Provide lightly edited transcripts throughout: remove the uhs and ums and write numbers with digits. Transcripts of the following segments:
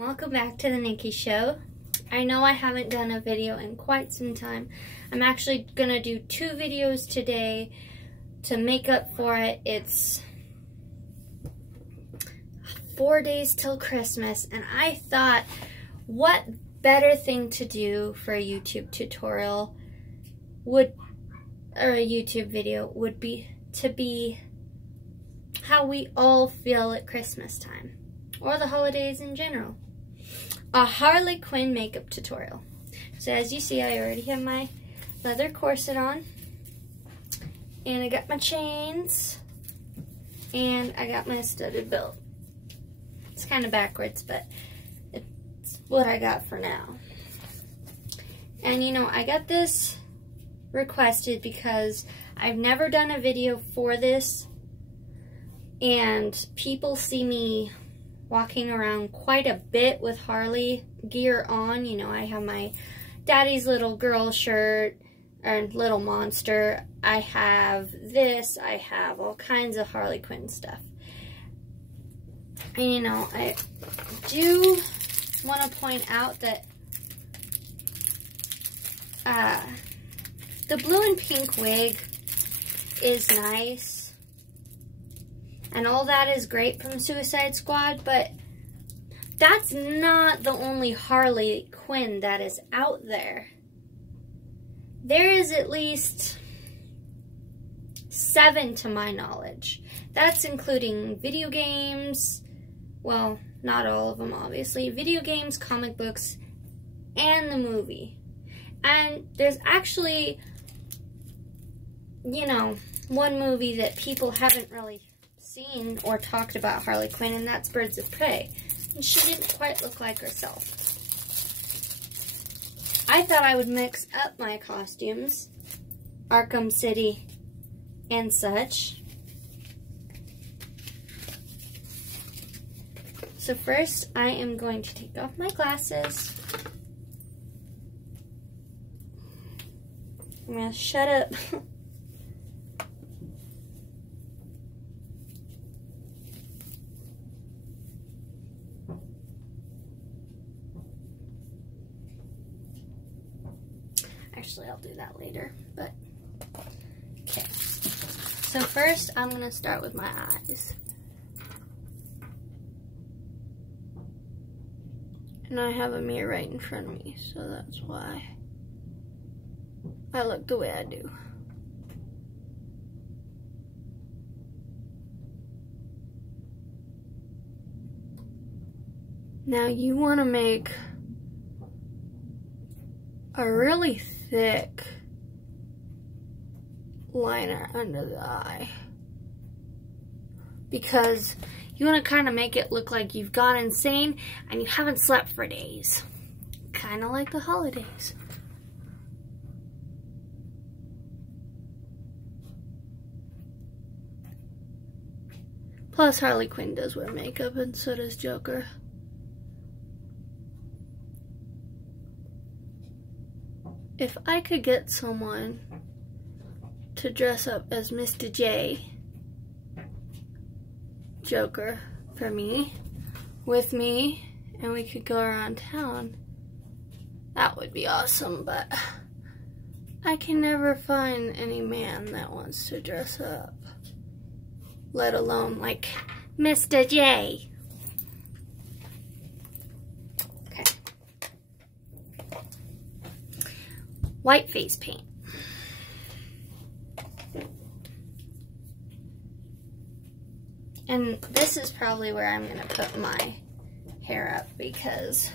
Welcome back to the Nikki Show. I know I haven't done a video in quite some time. I'm actually going to do 2 videos today to make up for it. It's 4 days till Christmas, and I thought, what better thing to do for a YouTube tutorial or a YouTube video would be to be how we all feel at Christmas time, or the holidays in general. A Harley Quinn makeup tutorial. So as you see, I already have my leather corset on, and I got my chains, and I got my studded belt. It's kind of backwards, but it's what I got for now. And you know, I got this requested because I've never done a video for this, and people see me walking around quite a bit with Harley gear on. You know, I have my daddy's little girl shirt or little monster. I have this. I have all kinds of Harley Quinn stuff. And you know, I do want to point out that the blue and pink wig is nice. And all that is great from Suicide Squad, but that's not the only Harley Quinn that is out there. There is at least 7 to my knowledge. That's including video games, well, not all of them obviously, video games, comic books, and the movie. And there's actually, you know, one movie that people haven't really seen or talked about Harley Quinn, and that's Birds of Prey. And she didn't quite look like herself. I thought I would mix up my costumes, Arkham City and such. So first, I am going to take off my glasses. I'm gonna shut up. Actually, I'll do that later, but okay. So first, I'm going to start with my eyes. And I have a mirror right in front of me, so that's why I look the way I do. Now you want to make a really thick liner under the eye, because you want to kind of make it look like you've gone insane and you haven't slept for days, kind of like the holidays. Plus Harley Quinn does wear makeup, and so does Joker. If I could get someone to dress up as Mr. J, Joker, for me, with me, and we could go around town, that would be awesome, but I can never find any man that wants to dress up, let alone like Mr. J. White face paint. And this is probably where I'm going to put my hair up, because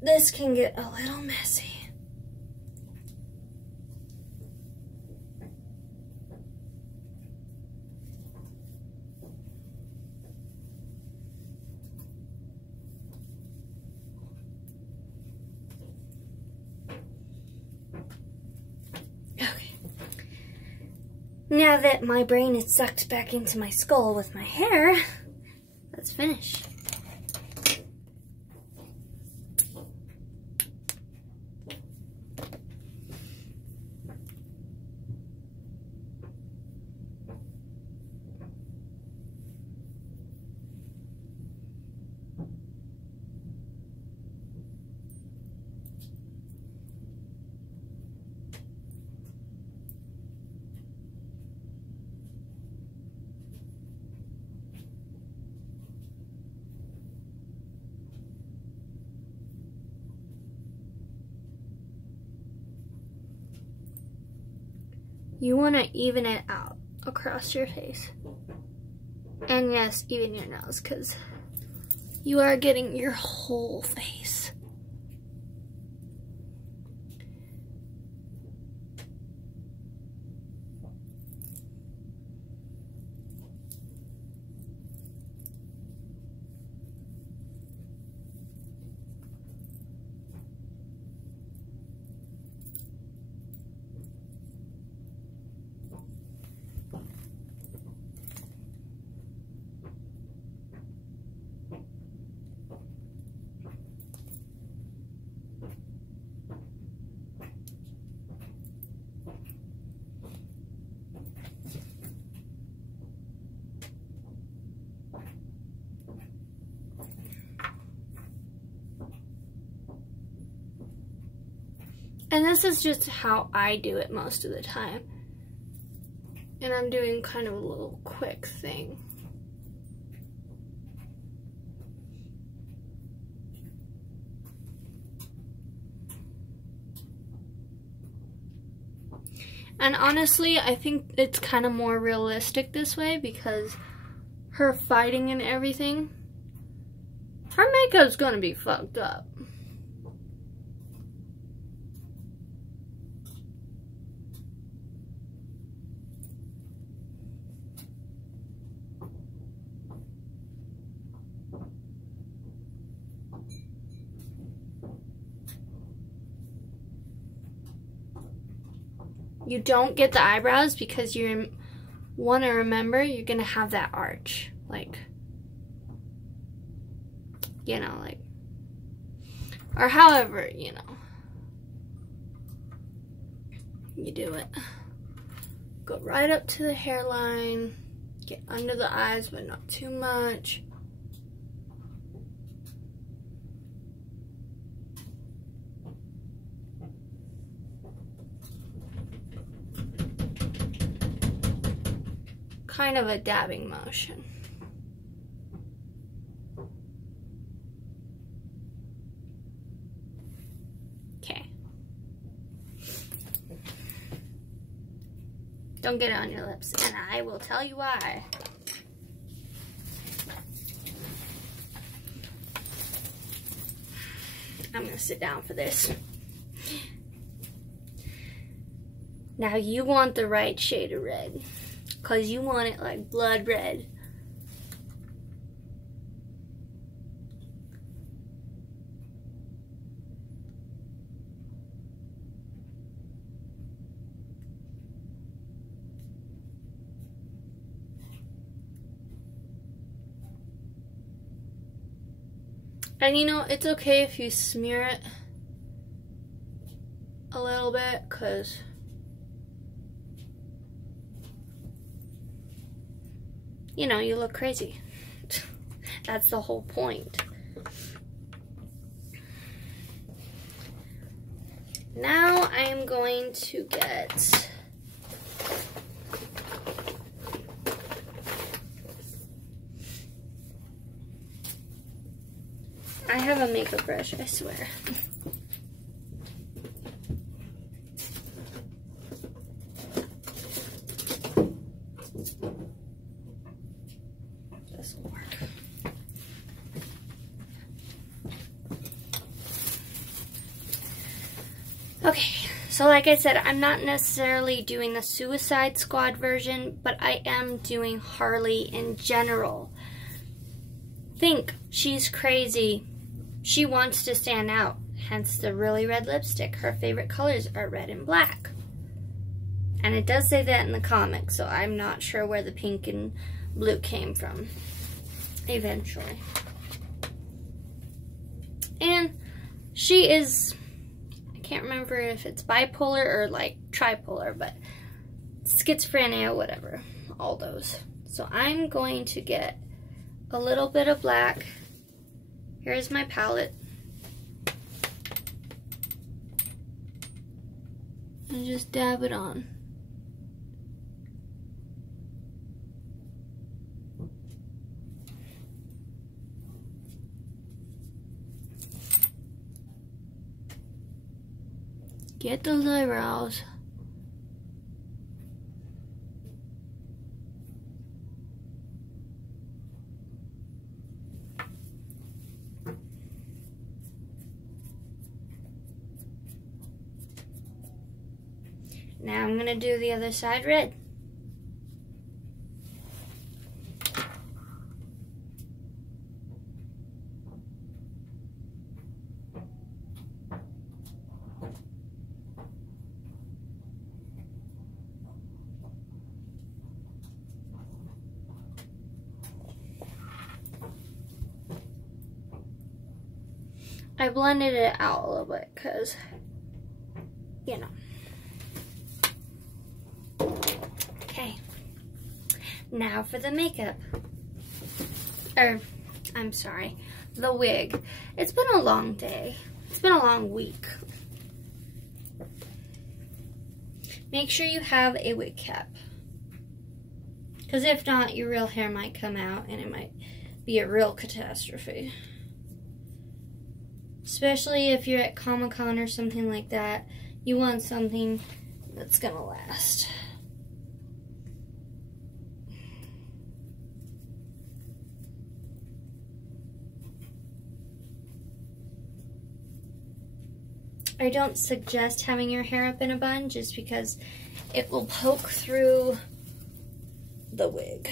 this can get a little messy. Now that my brain is sucked back into my skull with my hair, let's finish. you want to even it out across your face. And yes, even your nose, because you are getting your whole face. And this is just how I do it most of the time. And I'm doing kind of a little quick thing. And honestly, I think it's kind of more realistic this way because her fighting and everything, her makeup's gonna be fucked up. You don't get the eyebrows because you want to remember you're going to have that arch. Like, you know, like, or however, you know, you do it. Go right up to the hairline, get under the eyes, but not too much. Kind of a dabbing motion. Okay. Don't get it on your lips, and I will tell you why. I'm gonna sit down for this. Now you want the right shade of red. Because you want it like blood red. And you know, it's okay if you smear it a little bit, because you know, you look crazy. That's the whole point. Now I am going to get I have a makeup brush, I swear. This will work. Okay, so like I said, I'm not necessarily doing the Suicide Squad version, but I am doing Harley in general. Think, she's crazy. She wants to stand out, hence the really red lipstick. Her favorite colors are red and black. And it does say that in the comic, so I'm not sure where the pink and blue came from eventually. And she is, I can't remember if it's bipolar or like tripolar, but schizophrenia, whatever, all those. So I'm going to get a little bit of black. Here's my palette. And just dab it on. Get those eyebrows. Now I'm gonna do the other side red. I blended it out a little bit because, you know. Okay, now for the makeup. I'm sorry, the wig. It's been a long day. It's been a long week. Make sure you have a wig cap. Because if not, your real hair might come out and it might be a real catastrophe. Especially if you're at Comic-Con or something like that, you want something that's gonna last. I don't suggest having your hair up in a bun just because it will poke through the wig.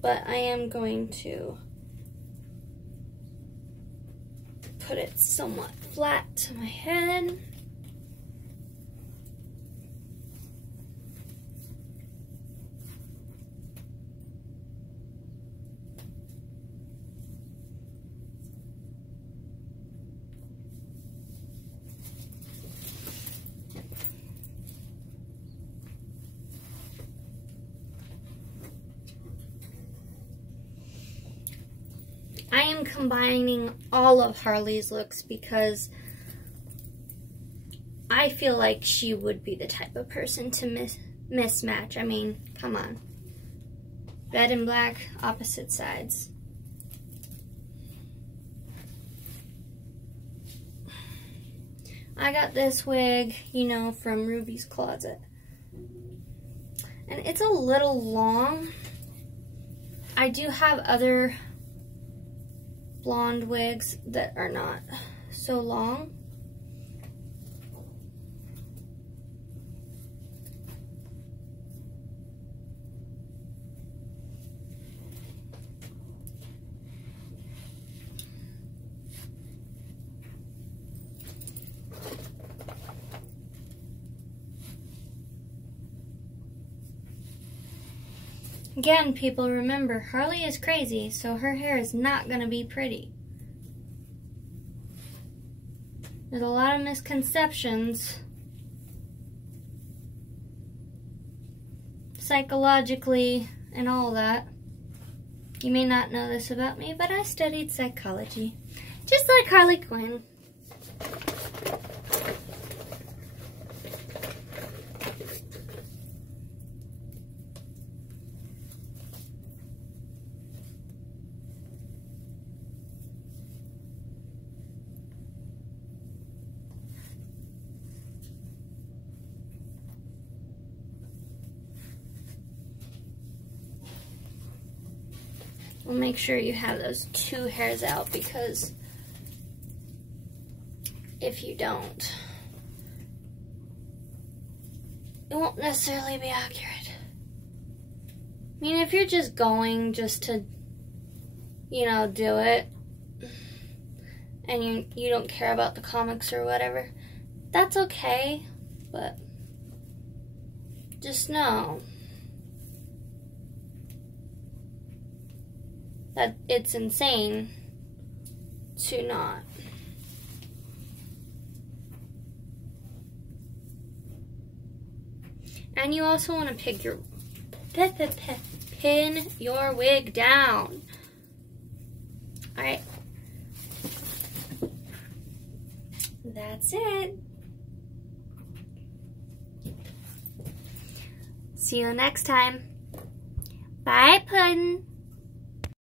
But I am going to put it somewhat flat to my head. I am combining all of Harley's looks because I feel like she would be the type of person to mismatch. I mean, come on. Red and black, opposite sides. I got this wig, you know, from Ruby's Closet. And it's a little long. I do have other blonde wigs that are not so long. Again, people, remember, Harley is crazy, so her hair is not going to be pretty. There's a lot of misconceptions psychologically and all that. You may not know this about me, but I studied psychology, just like Harley Quinn. Well, make sure you have those two hairs out, because if you don't, it won't necessarily be accurate. I mean, if you're just going just to, you know, do it, and you don't care about the comics or whatever, that's okay, but just know that it's insane to not. And you also want to pin your wig down. Alright. That's it. See you next time. Bye, Puddin'.